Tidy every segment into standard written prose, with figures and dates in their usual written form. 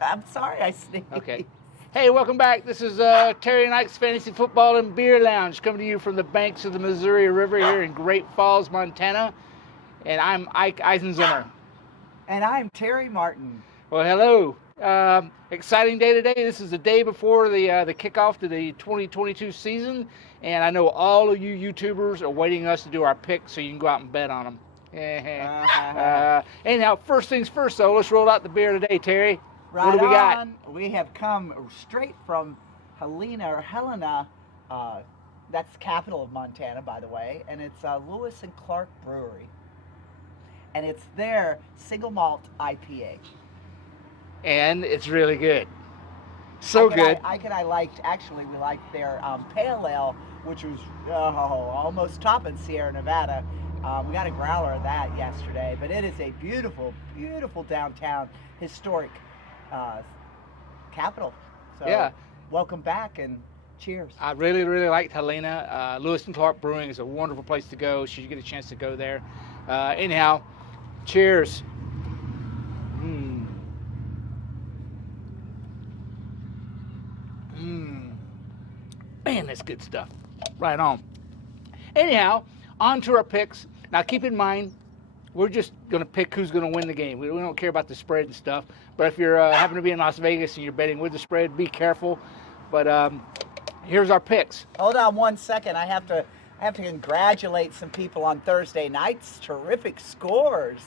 I'm sorry I sneezed. Okay. Hey, welcome back. This is Terry and Ike's Fantasy Football and Beer Lounge coming to you from the banks of the Missouri River here in Great Falls, Montana. And I'm Ike Eisenzimmer. And I'm Terry Martin. Well, hello. Exciting day today. This is the day before the kickoff to the 2022 season. And I know all of you YouTubers are waiting us to do our picks so you can go out and bet on them. Anyhow, first things first, though, let's roll out the beer today, Terry. Right what do we got? on. We have come straight from Helena. That's the capital of Montana, by the way, and it's Lewis and Clark Brewery, and it's their single malt IPA. And it's really good. So good. Ike and I liked their pale ale, which was almost topping Sierra Nevada. We got a growler of that yesterday, but it is a beautiful, beautiful downtown historic capital. So yeah. Welcome back and cheers. I really, really liked Helena. Lewis and Clark Brewing is a wonderful place to go. Should you get a chance to go there. Anyhow, cheers. Man, that's good stuff. Right on. Anyhow, on to our picks. Now, keep in mind, we're just going to pick who's going to win the game. We don't care about the spread and stuff. But if you're happen to be in Las Vegas and you're betting with the spread, be careful. But here's our picks. Hold on 1 second. I have to congratulate some people on Thursday night's terrific scores,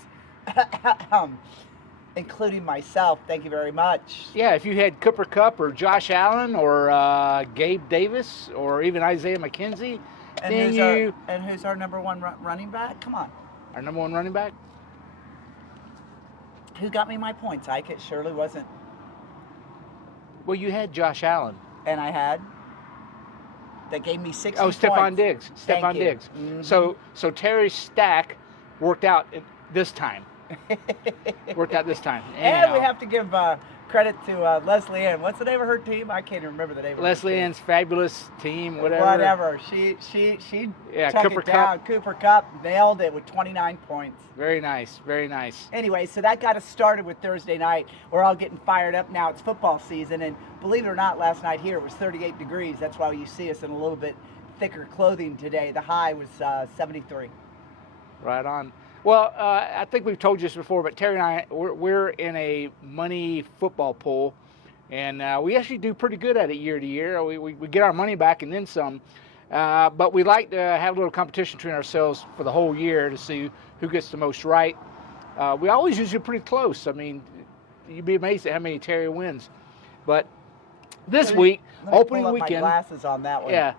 including myself. Thank you very much. Yeah, if you had Cooper Kupp or Josh Allen or Gabe Davis or even Isaiah McKenzie, and who's our number one running back? Come on. Our number one running back? Who got me my points, Ike? It surely wasn't. Well, you had Josh Allen. And I had? That gave me 60 points. Stephon Diggs. Stephon Diggs. Mm-hmm. So Terry's stack worked out this time. Anyhow. And we have to give credit to Leslie Ann. What's the name of her team? I can't even remember the name of Leslie Ann's fabulous team, whatever. Whatever. She took Cooper it down. Kupp. Cooper Kupp nailed it with 29 points. Very nice. Very nice. Anyway, so that got us started with Thursday night. We're all getting fired up now. It's football season, and believe it or not, last night here it was 38 degrees. That's why you see us in a little bit thicker clothing today. The high was 73. Right on. Well, I think we've told you this before, but Terry and I, we're in a money football pool, and we actually do pretty good at it year to year. We get our money back and then some, but we like to have a little competition between ourselves for the whole year to see who gets the most right. We always usually pretty close. I mean, you'd be amazed at how many Terry wins. But this week, opening pull up weekend. My glasses on that one. Yeah.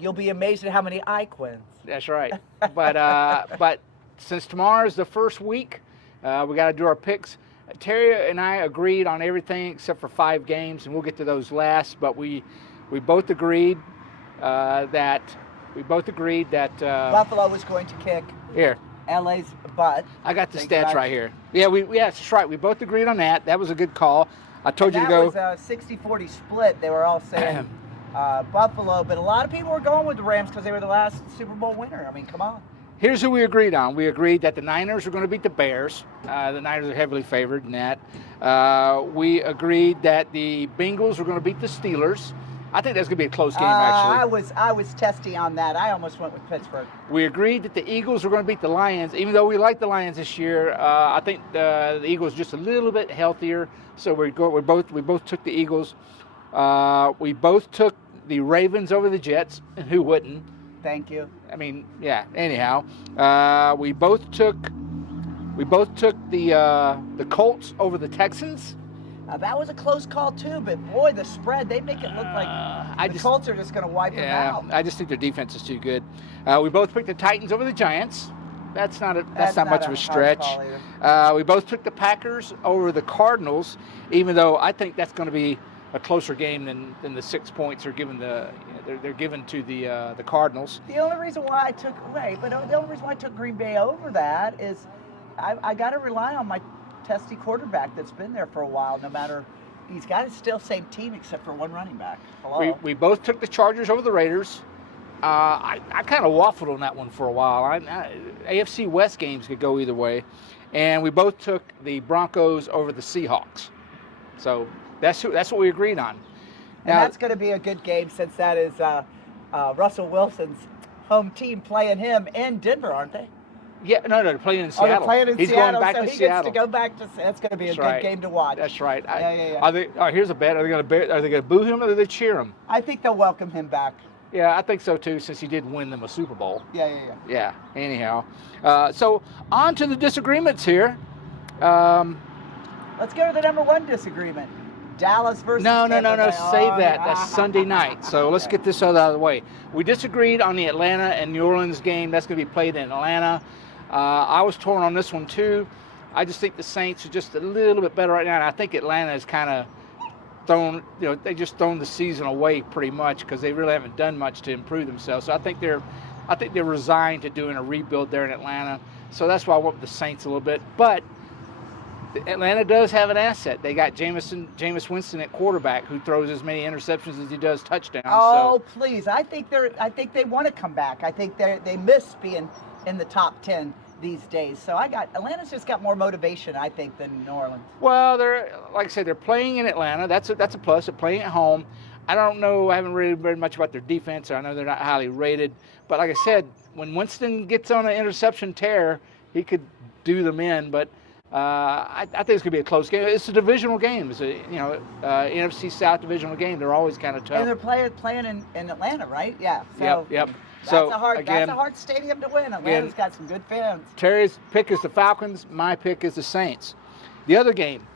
You'll be amazed at how many Ike wins. That's right. But since tomorrow is the first week, we got to do our picks. Terry and I agreed on everything except for 5 games, and we'll get to those last. But we both agreed that Buffalo was going to kick here. LA's butt. I got the stats right here. Yeah, that's right. We both agreed on that. That was a good call. I told you to go. That was a 60-40 split. They were all saying Buffalo, but a lot of people were going with the Rams because they were the last Super Bowl winner. I mean, come on. Here's who we agreed on. We agreed that the Niners were going to beat the Bears. The Niners are heavily favored in that. We agreed that the Bengals were going to beat the Steelers. I think that's going to be a close game, actually. I was testy on that. I almost went with Pittsburgh. We agreed that the Eagles were going to beat the Lions. Even though we like the Lions this year, I think the Eagles just a little bit healthier. So we both took the Eagles. We both took the Ravens over the Jets, and who wouldn't? Thank you. I mean, yeah. Anyhow, we both took the Colts over the Texans. That was a close call too, but boy, the spread, they make it look like the Colts are just going to wipe them out. I just think their defense is too good. We both picked the Titans over the Giants. That's not much of a stretch. We both took the Packers over the Cardinals, even though I think that's going to be a closer game than the 6 points are given they're given to the Cardinals. The only reason why I took Green Bay over that is I got to rely on my testy quarterback that's been there for a while. No matter, he's got still same team except for one running back. Hello. We both took the Chargers over the Raiders. I kind of waffled on that one for a while. AFC West games could go either way, and we both took the Broncos over the Seahawks. So that's what we agreed on. And that's going to be a good game since that is Russell Wilson's home team playing him in Denver, aren't they? Yeah, no, they're playing in Seattle. Oh, they're playing in He's Seattle, going back so to he Seattle. gets to go back to. That's going to be a good game to watch. That's right. Yeah. Are they? Here's a bet. Are they going to boo him or are they cheer him? I think they'll welcome him back. Yeah, I think so too, since he did win them a Super Bowl. Yeah. Yeah. Anyhow, so on to the disagreements here. Let's go to the number one disagreement. Dallas versus No. Tampa Bay. Save that. That's Sunday night. So let's get this out of the way. We disagreed on the Atlanta and New Orleans game. That's going to be played in Atlanta. I was torn on this one too. I just think the Saints are just a little bit better right now, and I think Atlanta is kind of they just thrown the season away pretty much because they really haven't done much to improve themselves. So I think they're resigned to doing a rebuild there in Atlanta. So that's why I went with the Saints a little bit. But Atlanta does have an asset. They got Jameis Winston at quarterback, who throws as many interceptions as he does touchdowns. Oh, please! I think they want to come back. I think they miss being in the top 10 these days. So Atlanta's just got more motivation, I think, than New Orleans. Well, like I said, they're playing in Atlanta. That's a plus. They're playing at home. I don't know. I haven't really read much about their defense. I know they're not highly rated. But like I said, when Winston gets on an interception tear, he could do them in. But I think it's going to be a close game. It's a divisional game. It's a NFC South divisional game. They're always kind of tough. And they're playing in Atlanta, right? Yeah. So Yep. That's a hard stadium to win. Atlanta's got some good fans. Terry's pick is the Falcons. My pick is the Saints. The other game,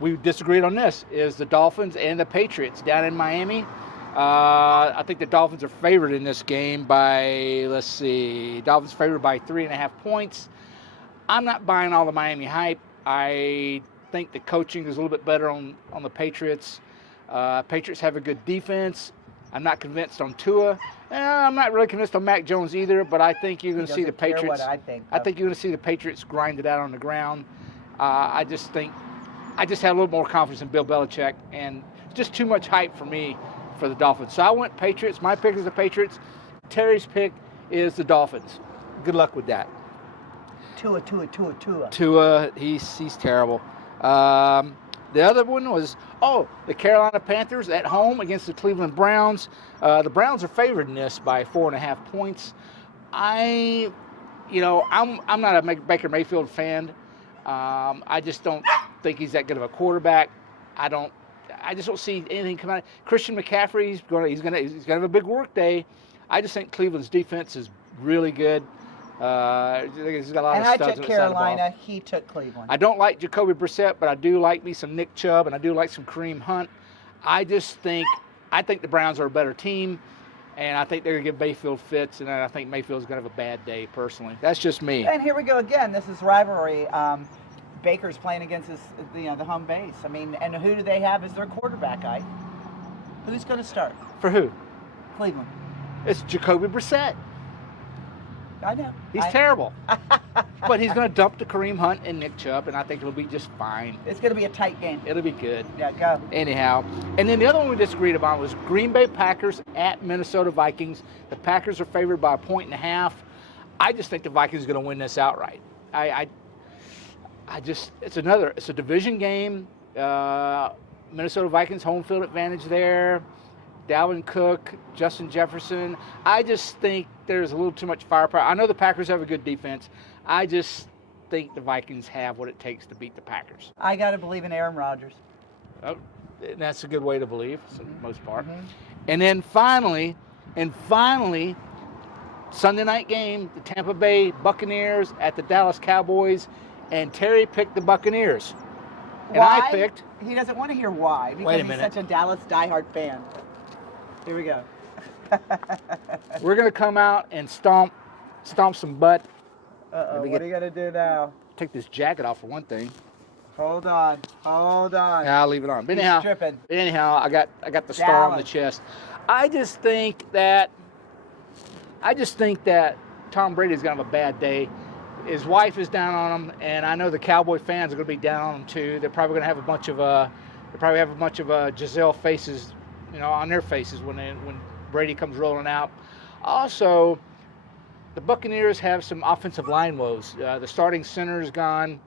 we disagreed on this, is the Dolphins and the Patriots down in Miami. I think the Dolphins are favored in this game by, Dolphins favored by 3.5 points. I'm not buying all the Miami hype. I think the coaching is a little bit better on the Patriots. Patriots have a good defense. I'm not convinced on Tua. I'm not really convinced on Mac Jones either, but I think you're going to see the Patriots. I think you're going to see the Patriots grind it out on the ground. I just have a little more confidence in Bill Belichick, and just too much hype for me for the Dolphins. So I went Patriots. My pick is the Patriots. Terry's pick is the Dolphins. Good luck with that. Tua. Tua, he's terrible. The other one was, the Carolina Panthers at home against the Cleveland Browns. The Browns are favored in this by 4.5 points. I'm not a Baker Mayfield fan. I just don't think he's that good of a quarterback. I just don't see anything come out. Christian McCaffrey, he's gonna have a big work day. I just think Cleveland's defense is really good. He's got a lot and of I studs took on the side of the ball. Carolina. He took Cleveland. I don't like Jacoby Brissett, but I do like me some Nick Chubb, and I do like some Kareem Hunt. I think the Browns are a better team, and I think they're going to give Mayfield fits, and I think Mayfield's going to have a bad day, personally. That's just me. And here we go again. This is rivalry. Baker's playing against the home base. I mean, and who do they have as their quarterback, Ike? Who's going to start? For who? Cleveland. It's Jacoby Brissett. I know. He's terrible. But he's going to dump to Kareem Hunt and Nick Chubb, and I think it'll be just fine. It's going to be a tight game. It'll be good. Yeah, go. Anyhow. And then the other one we disagreed about was Green Bay Packers at Minnesota Vikings. The Packers are favored by 1.5. I just think the Vikings are going to win this outright. It's a division game. Minnesota Vikings home field advantage there. Dalvin Cook, Justin Jefferson. I just think there's a little too much firepower. I know the Packers have a good defense. I just think the Vikings have what it takes to beat the Packers. I got to believe in Aaron Rodgers. Oh, that's a good way to believe, for the most part. Mm-hmm. And then finally, Sunday night game, the Tampa Bay Buccaneers at the Dallas Cowboys, and Terry picked the Buccaneers. And why? I picked... He doesn't want to hear why, because he's such a Dallas diehard fan. Here we go. We're going to come out and stomp some butt. Uh-oh, what are you going to do now? Take this jacket off for one thing. Hold on. Yeah, I'll leave it on. But anyhow, I got the star on the chest. I just think that Tom Brady's going to have a bad day. His wife is down on him, and I know the Cowboy fans are going to be down on him too. They're probably going to have a bunch of Giselle faces, on their faces when Brady comes rolling out. Also, the Buccaneers have some offensive line woes. The starting center is gone.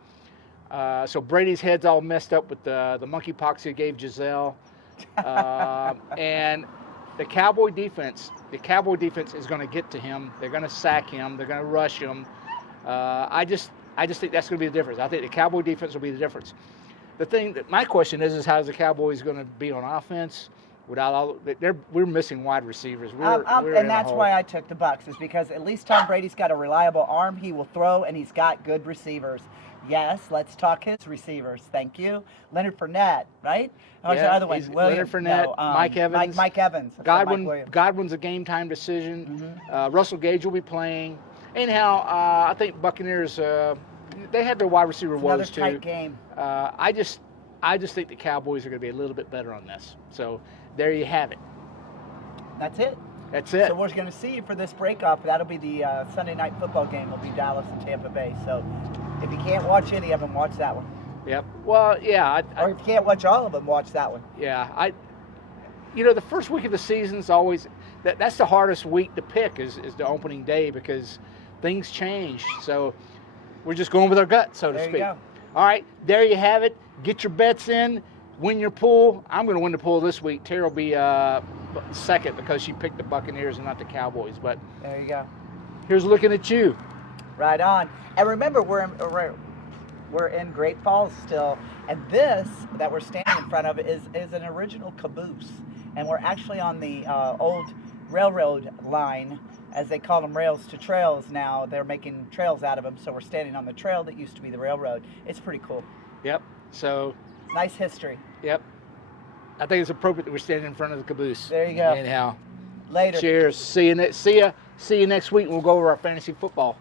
So Brady's head's all messed up with the monkeypox he gave Giselle. And the Cowboy defense is going to get to him. They're going to sack him. They're going to rush him. I just think that's going to be the difference. I think the Cowboy defense will be the difference. My question is how is the Cowboys going to be on offense without all? We're missing wide receivers. And that's why I took the Bucs, is because at least Tom Brady's got a reliable arm. He will throw, and he's got good receivers. Yes, let's talk his receivers. Thank you, Leonard Fournette, right? Who's the other one? Leonard Fournette, Mike Evans. Mike Evans. Godwin's a game time decision. Russell Gage will be playing. Anyhow, I think Buccaneers. They had their wide receiver woes too. Another tight game. I just think the Cowboys are going to be a little bit better on this. So there you have it. That's it. That's it. So we're going to see you for this breakoff. That'll be the Sunday night football game. It'll be Dallas and Tampa Bay. So if you can't watch any of them, watch that one. Yep. Well, yeah. Or if you can't watch all of them, watch that one. Yeah. The first week of the season's always that's the hardest week to pick is the opening day because things change. So we're just going with our gut, so to speak. There you go. All right, there you have it. Get your bets in. Win your pool. I'm going to win the pool this week. Tara will be second because she picked the Buccaneers and not the Cowboys. But there you go. Here's looking at you. Right on. And remember, we're in Great Falls still, and this that we're standing in front of is an original caboose, and we're actually on the old railroad line. As they call them, rails to trails now. They're making trails out of them, so we're standing on the trail that used to be the railroad. It's pretty cool. Yep. So nice history. Yep. I think it's appropriate that we're standing in front of the caboose. There you go. Anyhow. Later. Cheers. See you next week. We'll go over our fantasy football.